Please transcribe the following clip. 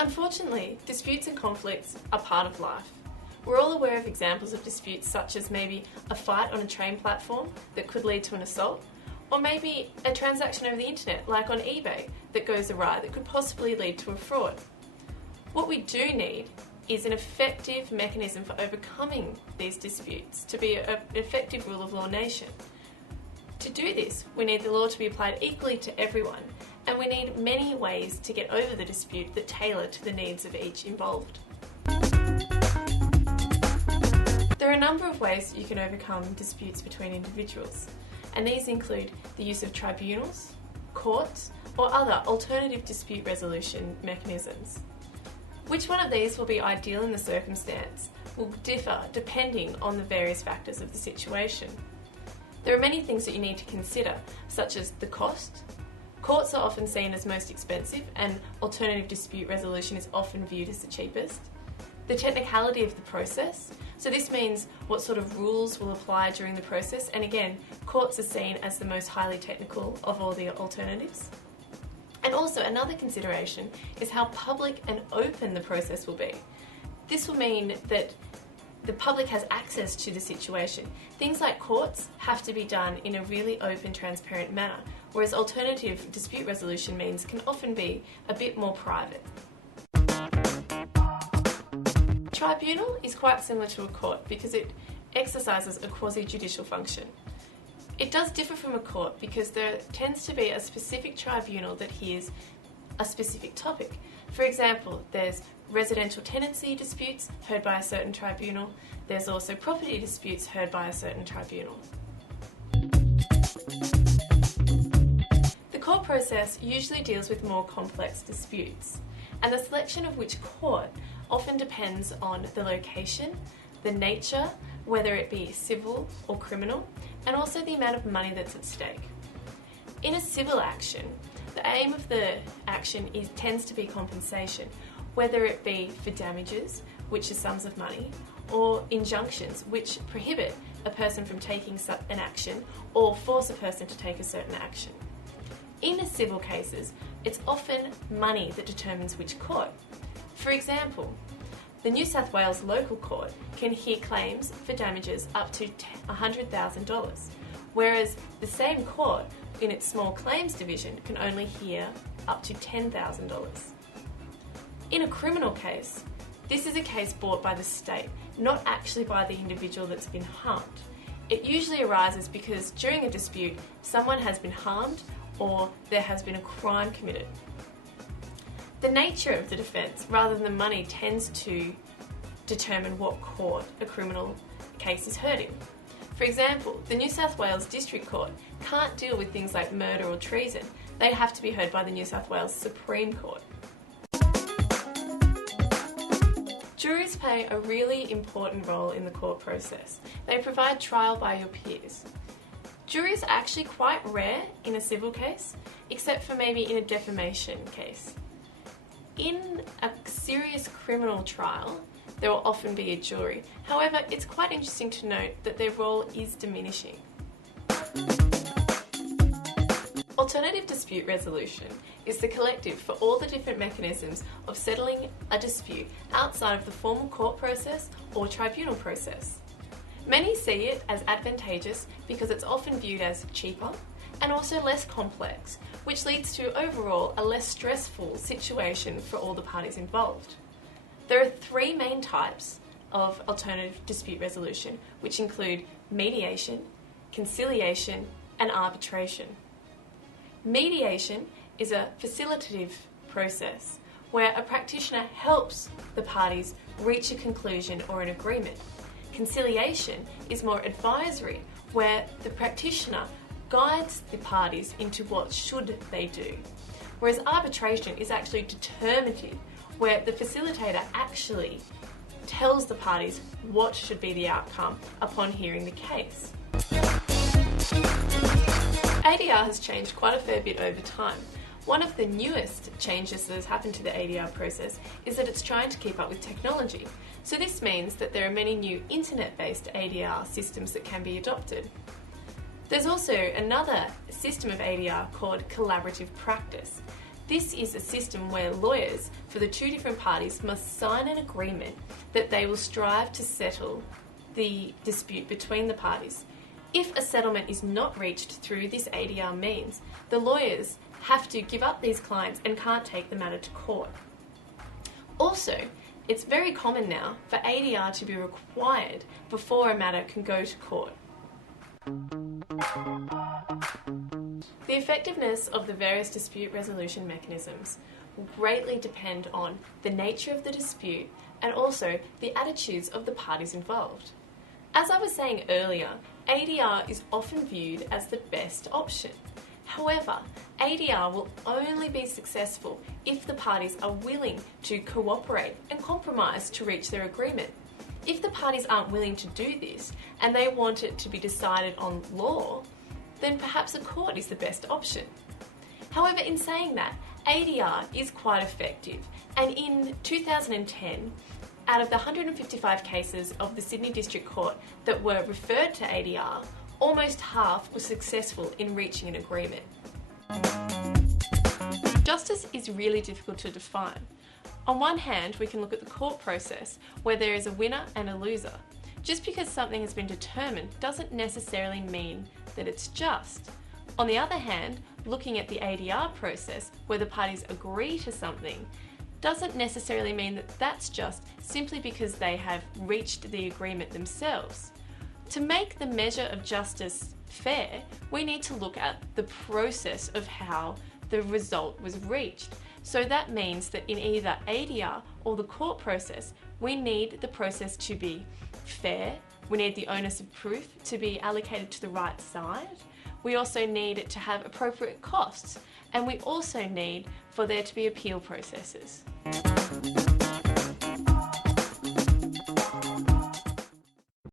Unfortunately, disputes and conflicts are part of life. We're all aware of examples of disputes such as maybe a fight on a train platform that could lead to an assault, or maybe a transaction over the internet like on eBay that goes awry that could possibly lead to a fraud. What we do need is an effective mechanism for overcoming these disputes to be an effective rule of law nation. To do this, we need the law to be applied equally to everyone, and we need many ways to get over the dispute that tailor to the needs of each involved. There are a number of ways you can overcome disputes between individuals, and these include the use of tribunals, courts, or other alternative dispute resolution mechanisms. Which one of these will be ideal in the circumstance will differ depending on the various factors of the situation. There are many things that you need to consider, such as the cost. Courts are often seen as most expensive, and alternative dispute resolution is often viewed as the cheapest. The technicality of the process, so this means what sort of rules will apply during the process, and again, courts are seen as the most highly technical of all the alternatives. And also another consideration is how public and open the process will be. This will mean that the public has access to the situation. Things like courts have to be done in a really open, transparent manner, whereas alternative dispute resolution means can often be a bit more private. Tribunal is quite similar to a court because it exercises a quasi-judicial function. It does differ from a court because there tends to be a specific tribunal that hears a specific topic. For example, there's residential tenancy disputes heard by a certain tribunal. There's also property disputes heard by a certain tribunal. The court process usually deals with more complex disputes, and the selection of which court often depends on the location, the nature, whether it be civil or criminal, and also the amount of money that's at stake. In a civil action, the aim of the action tends to be compensation, whether it be for damages, which are sums of money, or injunctions, which prohibit a person from taking an action or force a person to take a certain action. In civil cases, it's often money that determines which court. For example, the New South Wales local court can hear claims for damages up to $100,000, whereas the same court in its small claims division can only hear up to $10,000. In a criminal case, this is a case brought by the state, not actually by the individual that's been harmed. It usually arises because during a dispute, someone has been harmed or there has been a crime committed. The nature of the defence, rather than the money, tends to determine what court a criminal case is heard in. For example, the New South Wales District Court can't deal with things like murder or treason. They'd have to be heard by the New South Wales Supreme Court. Juries play a really important role in the court process. They provide trial by your peers. Juries are actually quite rare in a civil case, except for maybe in a defamation case. In a serious criminal trial, there will often be a jury. However, it's quite interesting to note that their role is diminishing. Alternative dispute resolution is the collective for all the different mechanisms of settling a dispute outside of the formal court process or tribunal process. Many see it as advantageous because it's often viewed as cheaper and also less complex, which leads to overall a less stressful situation for all the parties involved. There are three main types of alternative dispute resolution, which include mediation, conciliation, and arbitration. Mediation is a facilitative process where a practitioner helps the parties reach a conclusion or an agreement. Conciliation is more advisory, where the practitioner guides the parties into what should they do. Whereas arbitration is actually determinative, where the facilitator actually tells the parties what should be the outcome upon hearing the case. ADR has changed quite a fair bit over time. One of the newest changes that has happened to the ADR process is that it's trying to keep up with technology. So this means that there are many new internet-based ADR systems that can be adopted. There's also another system of ADR called collaborative practice. This is a system where lawyers for the two different parties must sign an agreement that they will strive to settle the dispute between the parties. If a settlement is not reached through this ADR means, the lawyers have to give up these clients and can't take the matter to court. Also, it's very common now for ADR to be required before a matter can go to court. The effectiveness of the various dispute resolution mechanisms will greatly depend on the nature of the dispute and also the attitudes of the parties involved. As I was saying earlier, ADR is often viewed as the best option. However, ADR will only be successful if the parties are willing to cooperate and compromise to reach their agreement. If the parties aren't willing to do this and they want it to be decided on law, then perhaps a court is the best option. However, in saying that, ADR is quite effective, and in 2010, out of the 155 cases of the Sydney District Court that were referred to ADR, almost half were successful in reaching an agreement. Justice is really difficult to define. On one hand, we can look at the court process, where there is a winner and a loser. Just because something has been determined doesn't necessarily mean that it's just. On the other hand, looking at the ADR process, where the parties agree to something, doesn't necessarily mean that that's just simply because they have reached the agreement themselves. To make the measure of justice fair, we need to look at the process of how the result was reached. So that means that in either ADR or the court process, we need the process to be fair, we need the onus of proof to be allocated to the right side, we also need it to have appropriate costs, and we also need for there to be appeal processes.